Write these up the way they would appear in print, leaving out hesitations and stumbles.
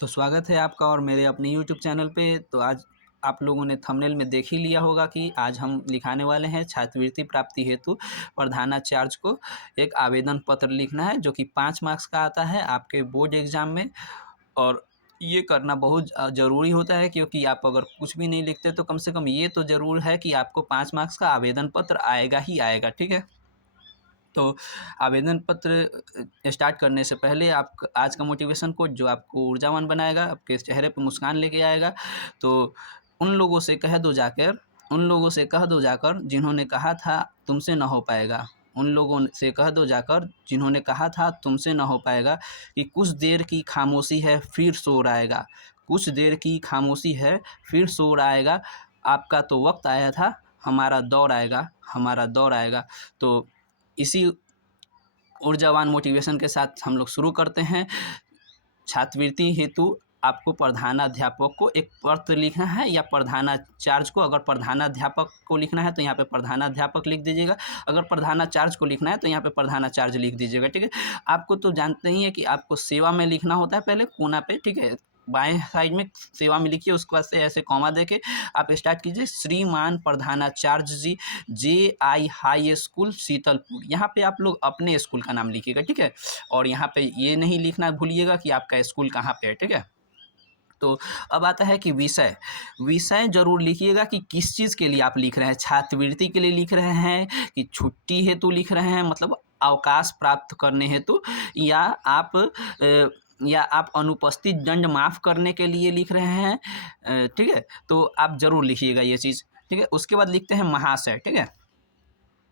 तो स्वागत है आपका और मेरे अपने यूट्यूब चैनल पे। तो आज आप लोगों ने थंबनेल में देख ही लिया होगा कि आज हम लिखाने वाले हैं छात्रवृत्ति प्राप्ति हेतु प्रधानाचार्य को एक आवेदन पत्र लिखना है, जो कि 5 मार्क्स का आता है आपके बोर्ड एग्ज़ाम में। और ये करना बहुत ज़रूरी होता है, क्योंकि आप अगर कुछ भी नहीं लिखते तो कम से कम ये तो ज़रूर है कि आपको 5 मार्क्स का आवेदन पत्र आएगा ही आएगा। ठीक है? तो आवेदन पत्र स्टार्ट करने से पहले आप आज का मोटिवेशन कोट जो आपको ऊर्जावान बनाएगा, आपके चेहरे पे मुस्कान लेके आएगा, तो उन लोगों से कह दो जाकर जिन्होंने कहा था तुमसे न हो पाएगा। उन लोगों से कह दो जाकर जिन्होंने कहा था तुमसे न हो पाएगा कि कुछ देर की खामोशी है फिर शोर आएगा। कुछ देर की खामोशी है फिर शोर आएगा। आपका तो वक्त आया था, हमारा दौर आएगा, हमारा दौर आएगा। तो इसी ऊर्जावान मोटिवेशन के साथ हम लोग शुरू करते हैं। छात्रवृत्ति हेतु आपको प्रधानाध्यापक को एक पत्र लिखना है, या प्रधानाचार्य को। अगर प्रधानाध्यापक को लिखना है तो यहाँ पे प्रधानाध्यापक लिख दीजिएगा, अगर प्रधानाचार्य को लिखना है तो यहाँ पे प्रधानाचार्य लिख दीजिएगा। ठीक है? आपको तो जानते ही हैं कि आपको सेवा में लिखना होता है पहले कोना पे। ठीक है? बाएं साइड में सेवा में लिखिए, उसके बाद से ऐसे कॉमा देके आप स्टार्ट कीजिए, श्रीमान प्रधानाचार्य जी, JI हाई स्कूल शीतलपुर। यहाँ पे आप लोग अपने स्कूल का नाम लिखिएगा। ठीक है? और यहाँ पे ये नहीं लिखना भूलिएगा कि आपका स्कूल कहाँ पे है। ठीक है? तो अब आता है कि विषय जरूर लिखिएगा कि किस चीज़ के लिए आप लिख रहे हैं। छात्रवृत्ति के लिए लिख रहे हैं कि छुट्टी हेतु लिख रहे हैं, मतलब अवकाश प्राप्त करने हेतु, या आप अनुपस्थित दंड माफ़ करने के लिए लिख रहे हैं। ठीक है? तो आप ज़रूर लिखिएगा ये चीज़। ठीक है? उसके बाद लिखते हैं महाशय। ठीक है?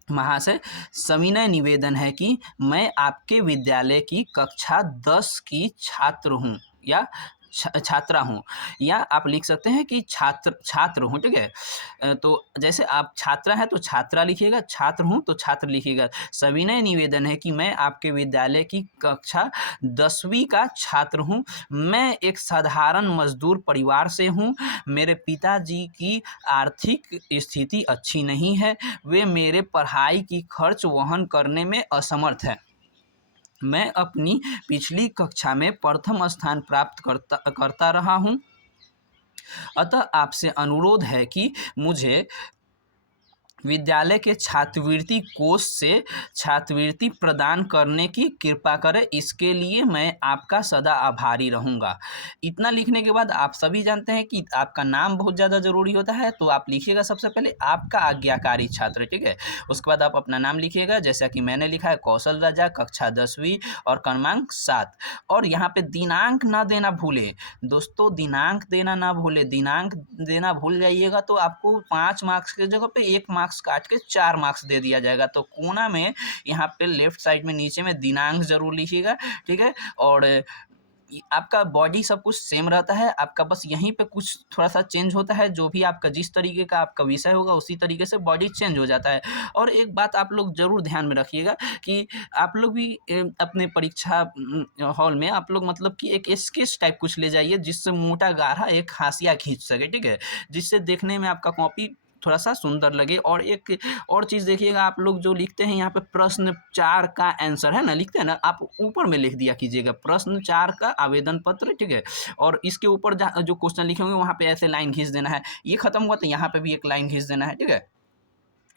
महाशय, सविनय निवेदन है कि मैं आपके विद्यालय की कक्षा 10 की छात्र हूँ, या छात्रा हूँ, या आप लिख सकते हैं कि छात्र हूँ। ठीक है? तो जैसे आप छात्रा हैं तो छात्रा लिखिएगा, छात्र हूँ तो छात्र लिखिएगा। सविनय निवेदन है कि मैं आपके विद्यालय की कक्षा 10वीं का छात्र हूँ। मैं एक साधारण मजदूर परिवार से हूँ। मेरे पिताजी की आर्थिक स्थिति अच्छी नहीं है। वे मेरे पढ़ाई की खर्च वहन करने में असमर्थ है। मैं अपनी पिछली कक्षा में प्रथम स्थान प्राप्त करता रहा हूँ। अतः आपसे अनुरोध है कि मुझे विद्यालय के छात्रवृत्ति कोष से छात्रवृत्ति प्रदान करने की कृपा करें। इसके लिए मैं आपका सदा आभारी रहूँगा। इतना लिखने के बाद आप सभी जानते हैं कि आपका नाम बहुत ज़्यादा ज़रूरी होता है, तो आप लिखिएगा सबसे पहले आपका आज्ञाकारी छात्र। ठीक है? उसके बाद आप अपना नाम लिखिएगा, जैसा कि मैंने लिखा है, कौशल राजा, कक्षा 10वीं और क्रमांक 7। और यहाँ पे दिनांक ना देना भूले दोस्तों, दिनांक देना ना भूले। दिनांक देना भूल जाइएगा तो आपको 5 मार्क्स की जगह पे 1 मार्क्स काट के 4 मार्क्स दे दिया जाएगा। तो कोना में यहाँ पे लेफ्ट साइड में नीचे में दिनांक जरूर लिखिएगा। ठीक है? और आपका बॉडी सब कुछ सेम रहता है, आपका बस यहीं पे कुछ थोड़ा सा चेंज होता है। जो भी आपका जिस तरीके का आपका विषय होगा उसी तरीके से बॉडी चेंज हो जाता है। और एक बात आप लोग जरूर ध्यान में रखिएगा कि आप लोग भी अपने परीक्षा हॉल में आप लोग मतलब कि एक स्केच टाइप कुछ ले जाइए, जिससे मोटा गाढ़ा एक हाशिया खींच सके। ठीक है? जिससे देखने में आपका कॉपी थोड़ा सा सुंदर लगे। और एक और चीज़ देखिएगा, आप लोग जो लिखते हैं यहाँ पे प्रश्न 4 का आंसर है ना, लिखते हैं ना, आप ऊपर में लिख दिया कीजिएगा प्रश्न 4 का आवेदन पत्र। ठीक है? और इसके ऊपर जो क्वेश्चन लिखे होंगे वहाँ पे ऐसे लाइन खींच देना है। ये खत्म हुआ तो यहाँ पे भी एक लाइन खींच देना है। ठीक है?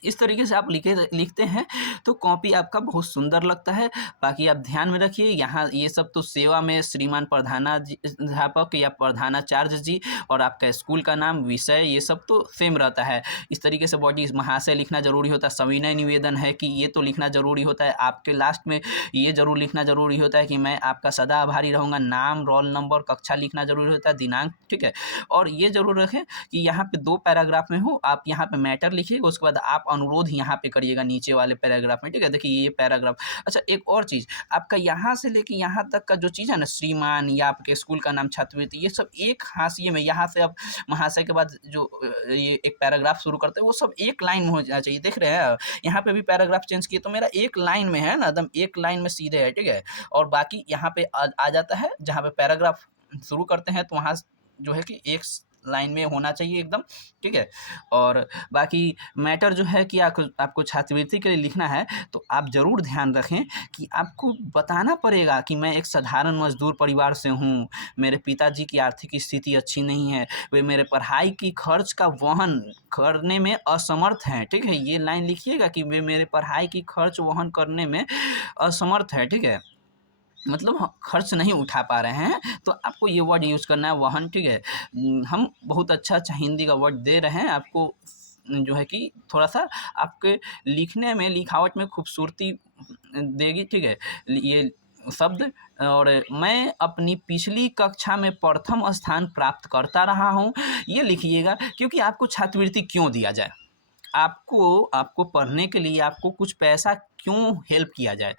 इस तरीके से आप लिखते हैं तो कॉपी आपका बहुत सुंदर लगता है। बाकी आप ध्यान में रखिए, यहाँ ये सब तो सेवा में श्रीमान प्रधानाध्यापक या प्रधानाचार्य जी, और आपका स्कूल का नाम, विषय, ये सब तो सेम रहता है। इस तरीके से बॉडी महाशय लिखना जरूरी होता है। सविनय निवेदन है कि ये तो लिखना जरूरी होता है। आपके लास्ट में ये जरूर लिखना जरूरी होता है कि मैं आपका सदा आभारी रहूँगा। नाम, रोल नंबर, कक्षा लिखना जरूरी होता है, दिनांक। ठीक है? और ये जरूर रखें कि यहाँ पे 2 पैराग्राफ में हो, आप यहाँ पे मैटर लिखिएगा, उसके बाद आप अनुरोध यहाँ पे करिएगा नीचे वाले पैराग्राफ में। ठीक है? देखिए ये पैराग्राफ। अच्छा, एक और चीज़, आपका यहाँ से लेके यहाँ तक का जो चीज़ है ना, श्रीमान या आपके स्कूल का नाम, छात्रवृत्ति, ये सब एक हाशिए में, यहाँ से अब महाशय के बाद जो ये एक पैराग्राफ शुरू करते हैं वो सब एक लाइन में हो जाना चाहिए। देख रहे हैं? यहाँ पे भी पैराग्राफ चेंज किए तो मेरा एक लाइन में है ना, एकदम एक लाइन में सीधे है। ठीक है? और बाकी यहाँ पे आ जाता है, जहाँ पे पैराग्राफ शुरू करते हैं तो वहाँ जो है कि एक लाइन में होना चाहिए एकदम, ठीक है। और बाकी मैटर जो है कि आपको छात्रवृत्ति के लिए लिखना है तो आप ज़रूर ध्यान रखें कि आपको बताना पड़ेगा कि मैं एक साधारण मजदूर परिवार से हूँ, मेरे पिताजी की आर्थिक स्थिति अच्छी नहीं है, वे मेरे पढ़ाई की खर्च का वहन करने में असमर्थ हैं, ठीक है। ये लाइन लिखिएगा कि वे मेरे पढ़ाई की खर्च वहन करने में असमर्थ है, ठीक है। मतलब खर्च नहीं उठा पा रहे हैं, तो आपको ये वर्ड यूज़ करना है वाहन, ठीक है। हम बहुत अच्छा हिंदी का वर्ड दे रहे हैं आपको, जो है कि थोड़ा सा आपके लिखने में, लिखावट में खूबसूरती देगी, ठीक है। ये शब्द, और मैं अपनी पिछली कक्षा में प्रथम स्थान प्राप्त करता रहा हूँ, ये लिखिएगा, क्योंकि आपको छात्रवृत्ति क्यों दिया जाए, आपको पढ़ने के लिए आपको कुछ पैसा क्यों हेल्प किया जाए,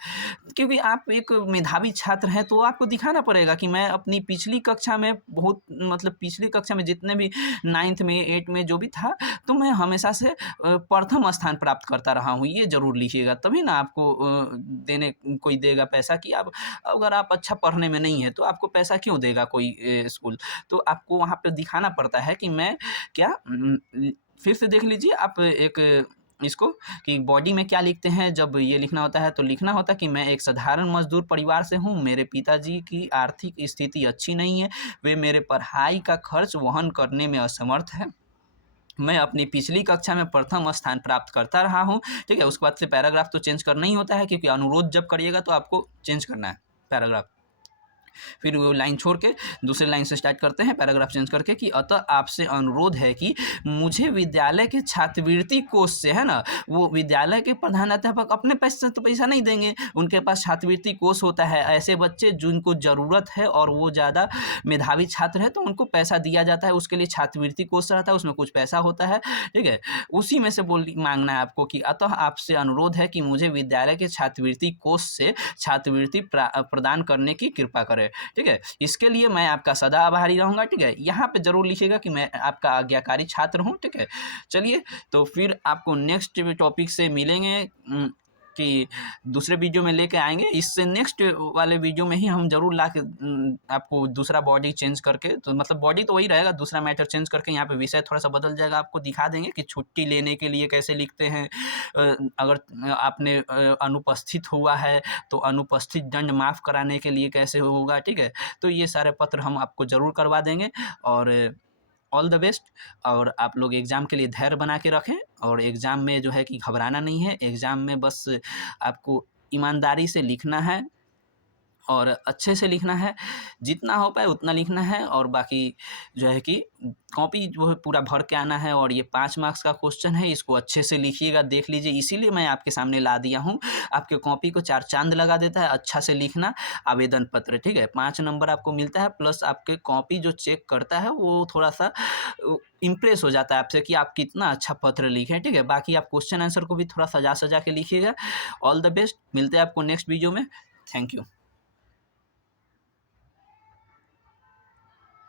क्योंकि आप एक मेधावी छात्र हैं, तो आपको दिखाना पड़ेगा कि मैं अपनी पिछली कक्षा में बहुत, मतलब पिछली कक्षा में जितने भी 9th में 8 में जो भी था, तो मैं हमेशा से प्रथम स्थान प्राप्त करता रहा हूँ, ये ज़रूर लिखिएगा, तभी ना आपको देने कोई देगा पैसा। कि आप अगर आप अच्छा पढ़ने में नहीं है तो आपको पैसा क्यों देगा कोई स्कूल। तो आपको वहाँ पे दिखाना पड़ता है कि मैं क्या, फिर से देख लीजिए आप एक इसको, कि बॉडी में क्या लिखते हैं जब ये लिखना होता है, तो लिखना होता है कि मैं एक साधारण मजदूर परिवार से हूँ, मेरे पिताजी की आर्थिक स्थिति अच्छी नहीं है, वे मेरे पढ़ाई का खर्च वहन करने में असमर्थ है, मैं अपनी पिछली कक्षा में प्रथम स्थान प्राप्त करता रहा हूँ, ठीक है। उसके बाद से पैराग्राफ तो चेंज करना ही होता है, क्योंकि अनुरोध जब करिएगा तो आपको चेंज करना है पैराग्राफ। फिर वो लाइन छोड़ के दूसरे लाइन से स्टार्ट करते हैं पैराग्राफ चेंज करके, कि अतः आपसे अनुरोध है कि मुझे विद्यालय के छात्रवृत्ति कोष से, है ना, वो विद्यालय के प्रधानाध्यापक अपने पैसे से तो पैसा नहीं देंगे, उनके पास छात्रवृत्ति कोष होता है, ऐसे बच्चे जिनको ज़रूरत है और वो ज़्यादा मेधावी छात्र है तो उनको पैसा दिया जाता है, उसके लिए छात्रवृत्ति कोष रहता है, उसमें कुछ पैसा होता है, ठीक है। उसी में से मांगना है आपको कि अतः आपसे अनुरोध है कि मुझे विद्यालय के छात्रवृत्ति कोष से छात्रवृत्ति प्रदान करने की कृपा करें, ठीक है। इसके लिए मैं आपका सदा आभारी रहूँगा, ठीक है। यहाँ पे ज़रूर लिखिएगा कि मैं आपका आज्ञाकारी छात्र हूँ, ठीक है। चलिए, तो फिर आपको नेक्स्ट टॉपिक से मिलेंगे, कि दूसरे वीडियो में लेके आएंगे। इससे नेक्स्ट वाले वीडियो में ही हम जरूर ला के आपको दूसरा बॉडी चेंज करके, तो मतलब बॉडी तो वही रहेगा, दूसरा मैटर चेंज करके यहाँ पे विषय थोड़ा सा बदल जाएगा, आपको दिखा देंगे कि छुट्टी लेने के लिए कैसे लिखते हैं, अगर आपने अनुपस्थित हुआ है तो अनुपस्थित दंड माफ़ कराने के लिए कैसे होगा, ठीक है। तो ये सारे पत्र हम आपको ज़रूर करवा देंगे, और ऑल द बेस्ट। और आप लोग एग्ज़ाम के लिए धैर्य बना के रखें, और एग्ज़ाम में जो है कि घबराना नहीं है, एग्ज़ाम में बस आपको ईमानदारी से लिखना है और अच्छे से लिखना है, जितना हो पाए उतना लिखना है, और बाकी जो है कि कॉपी जो है पूरा भर के आना है। और ये 5 मार्क्स का क्वेश्चन है, इसको अच्छे से लिखिएगा, देख लीजिए, इसीलिए मैं आपके सामने ला दिया हूँ, आपके कॉपी को 4 चांद लगा देता है। अच्छा से लिखना आवेदन पत्र, ठीक है। 5 नंबर आपको मिलता है, प्लस आपके कॉपी जो चेक करता है वो थोड़ा सा इम्प्रेस हो जाता है आपसे कि आप कितना अच्छा पत्र लिखें, ठीक है। बाकी आप क्वेश्चन आंसर को भी थोड़ा सजा के लिखिएगा। ऑल द बेस्ट, मिलते हैं आपको नेक्स्ट वीडियो में। Thank you.